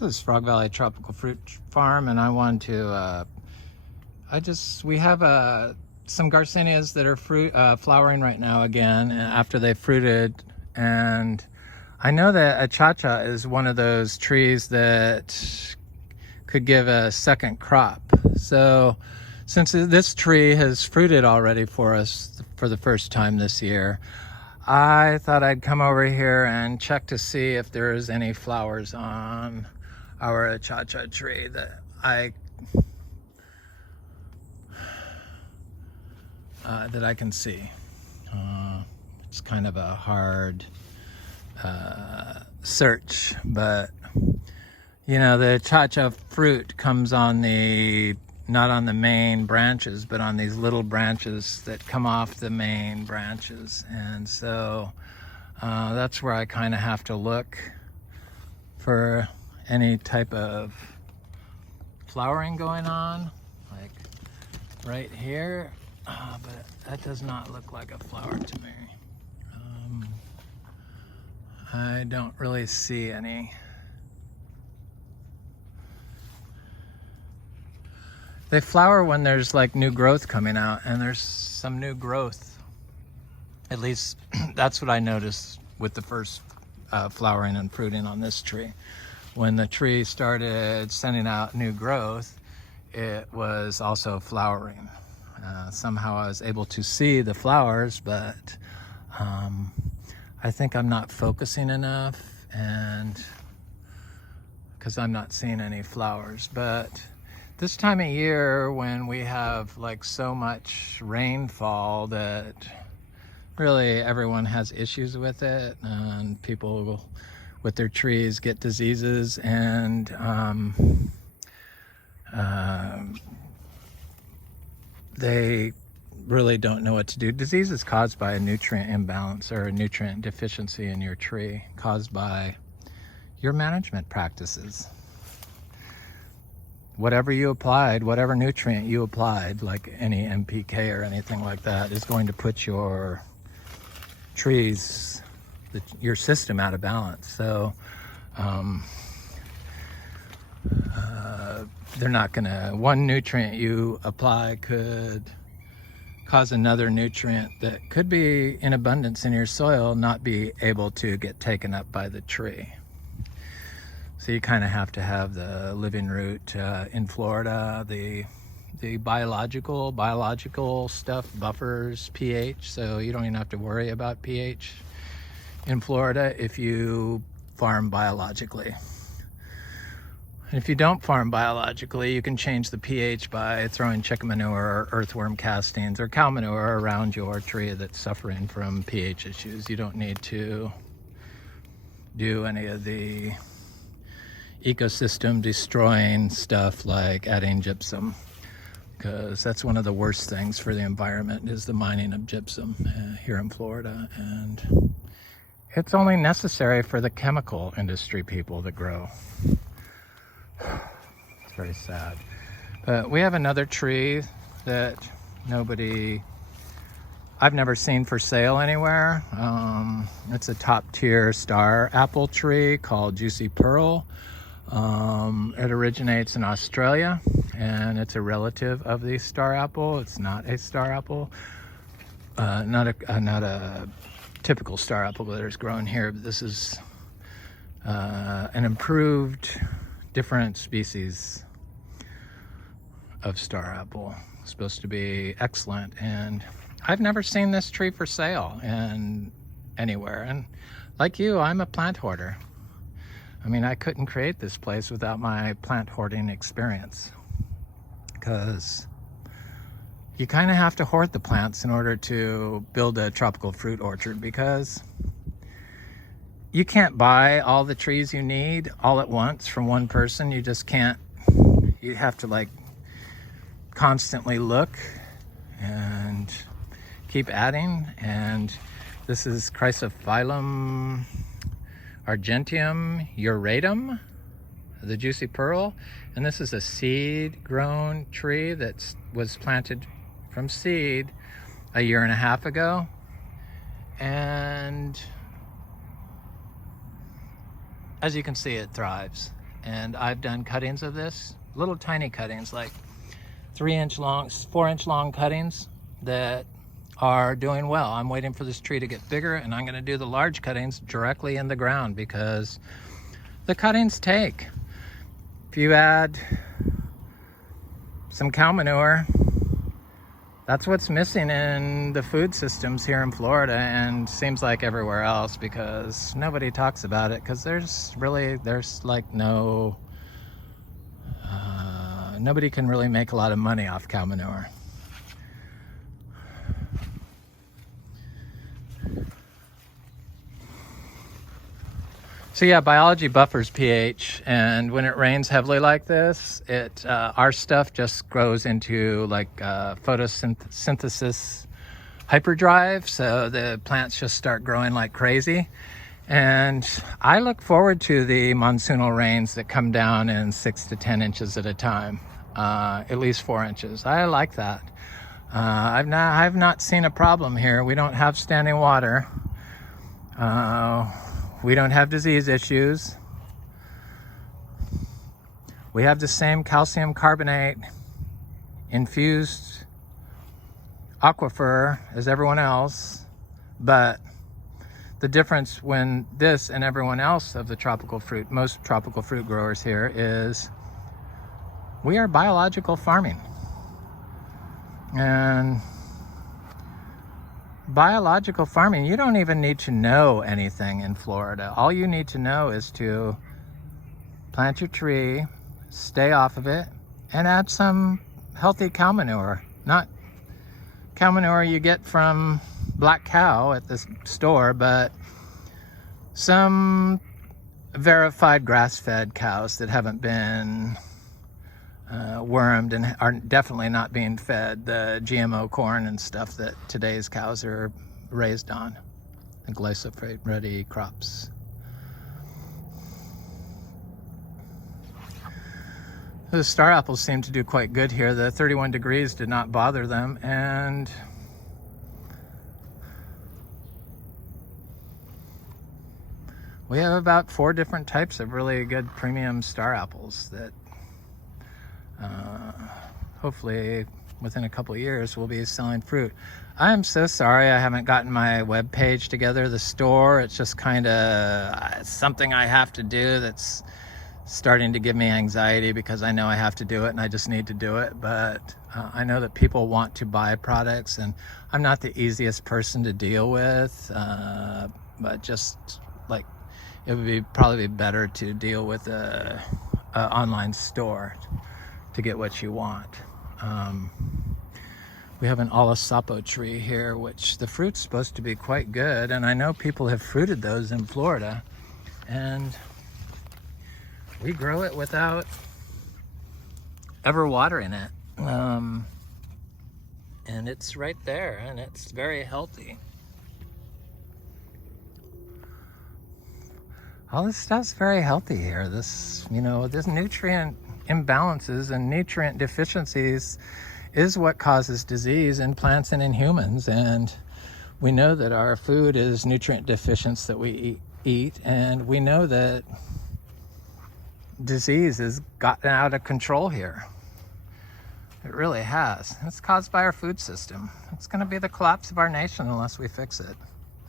This is Frog Valley Tropical Fruit Farm, and I want to, we have some garcinias that are flowering right now again after they fruited. And I know that achacha is one of those trees that could give a second crop. So since this tree has fruited already for us for the first time this year, I thought I'd come over here and check to see if there's any flowers on our achacha tree that I can see. It's kind of a hard search, but you know, the achacha fruit comes on not on the main branches, but on these little branches that come off the main branches. And so that's where I kind of have to look for any type of flowering going on, like right here. But that does not look like a flower to me. I don't really see any. They flower when there's like new growth coming out, and there's some new growth. At least that's what I noticed with the first flowering and fruiting on this tree. When the tree started sending out new growth, it was also flowering. Somehow I was able to see the flowers, but I think I'm not focusing enough, and because I'm not seeing any flowers. But this time of year, when we have like so much rainfall that really everyone has issues with it, and people with their trees get diseases, and they really don't know what to do. Disease is caused by a nutrient imbalance or a nutrient deficiency in your tree, caused by your management practices. Whatever you applied, whatever nutrient you applied, like any NPK or anything like that, is going to put your trees, your system out of balance. So they're not gonna, one nutrient you apply could cause another nutrient that could be in abundance in your soil not be able to get taken up by the tree. So you kind of have to have the living root in Florida, the biological stuff buffers pH, so you don't even have to worry about pH in Florida if you farm biologically. And if you don't farm biologically, you can change the pH by throwing chicken manure or earthworm castings or cow manure around your tree that's suffering from pH issues. You don't need to do any of the ecosystem destroying stuff like adding gypsum, because that's one of the worst things for the environment, is the mining of gypsum here in Florida. And it's only necessary for the chemical industry people to grow. It's very sad. But we have another tree that I've never seen for sale anywhere. It's a top tier star apple tree called Juicy Pearl. It originates in Australia, and it's a relative of the star apple. It's not a star apple, not a typical star apple that is grown here. But this is an improved, different species of star apple. It's supposed to be excellent, and I've never seen this tree for sale anywhere. And like you, I'm a plant hoarder. I mean, I couldn't create this place without my plant hoarding experience, because you kind of have to hoard the plants in order to build a tropical fruit orchard, because you can't buy all the trees you need all at once from one person. You just can't. You have to like constantly look and keep adding. And this is Chrysophyllum Argentium uratum, the Juicy Pearl. And this is a seed grown tree that was planted from seed a year and a half ago. And as you can see, it thrives. and I've done cuttings of this, little tiny cuttings, like 3-inch long, 4-inch long cuttings that are doing well. I'm waiting for this tree to get bigger, and I'm going to do the large cuttings directly in the ground because the cuttings take. If you add some cow manure, that's what's missing in the food systems here in Florida, and seems like everywhere else, because nobody talks about it, because there's like no, nobody can really make a lot of money off cow manure. So yeah, biology buffers pH, and when it rains heavily like this, our stuff just grows into like photosynthesis hyperdrive, so the plants just start growing like crazy. And I look forward to the monsoonal rains that come down in 6 to 10 inches at a time, at least 4 inches. I like that. I've not seen a problem here. We don't have standing water. We don't have disease issues. We have the same calcium carbonate infused aquifer as everyone else, but the difference when this and everyone else of the tropical fruit, most tropical fruit growers here, is we are biological farming. And biological farming, you don't even need to know anything in Florida. All you need to know is to plant your tree, stay off of it, and add some healthy cow manure. Not cow manure you get from Black Cow at the store, but some verified grass-fed cows that haven't been wormed and are definitely not being fed the GMO corn and stuff that today's cows are raised on, the glyphosate-ready crops. The star apples seem to do quite good here. The 31 degrees did not bother them, and we have about 4 different types of really good premium star apples that hopefully within a couple of years we'll be selling fruit. I am so sorry I haven't gotten my web page together, the store. It's just kind of something I have to do that's starting to give me anxiety, because I know I have to do it and I just need to do it. But I know that people want to buy products, and I'm not the easiest person to deal with, but just like it would be probably better to deal with a online store to get what you want. We have an Alasapo tree here, which the fruit's supposed to be quite good, and I know people have fruited those in Florida, and we grow it without ever watering it. And it's right there, and it's very healthy. All this stuff's very healthy here. This, this nutrient imbalances and nutrient deficiencies is what causes disease in plants and in humans. And we know that our food is nutrient deficient that we eat, and we know that disease has gotten out of control here. It really has. It's caused by our food system. It's going to be the collapse of our nation unless we fix it.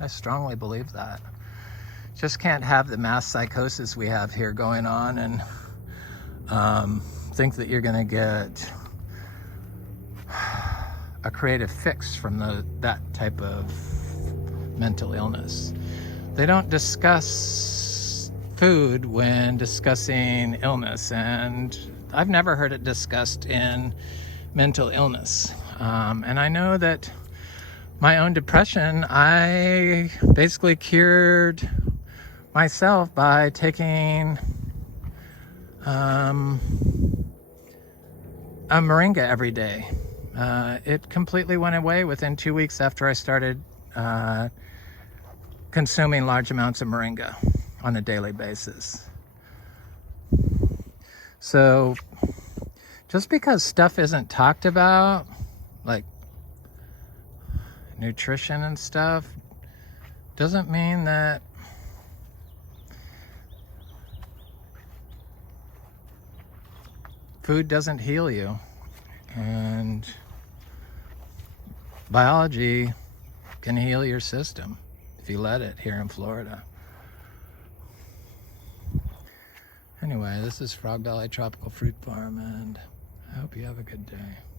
I strongly believe that. Just can't have the mass psychosis we have here going on and think that you're going to get a creative fix from that type of mental illness. They don't discuss food when discussing illness, and I've never heard it discussed in mental illness. And I know that my own depression, I basically cured myself by taking a moringa every day. It completely went away within 2 weeks after I started consuming large amounts of moringa on a daily basis. So just because stuff isn't talked about, like nutrition and stuff, doesn't mean that food doesn't heal you. And biology can heal your system if you let it here in Florida. Anyway, this is Frog Valley Tropical Fruit Farm, and I hope you have a good day.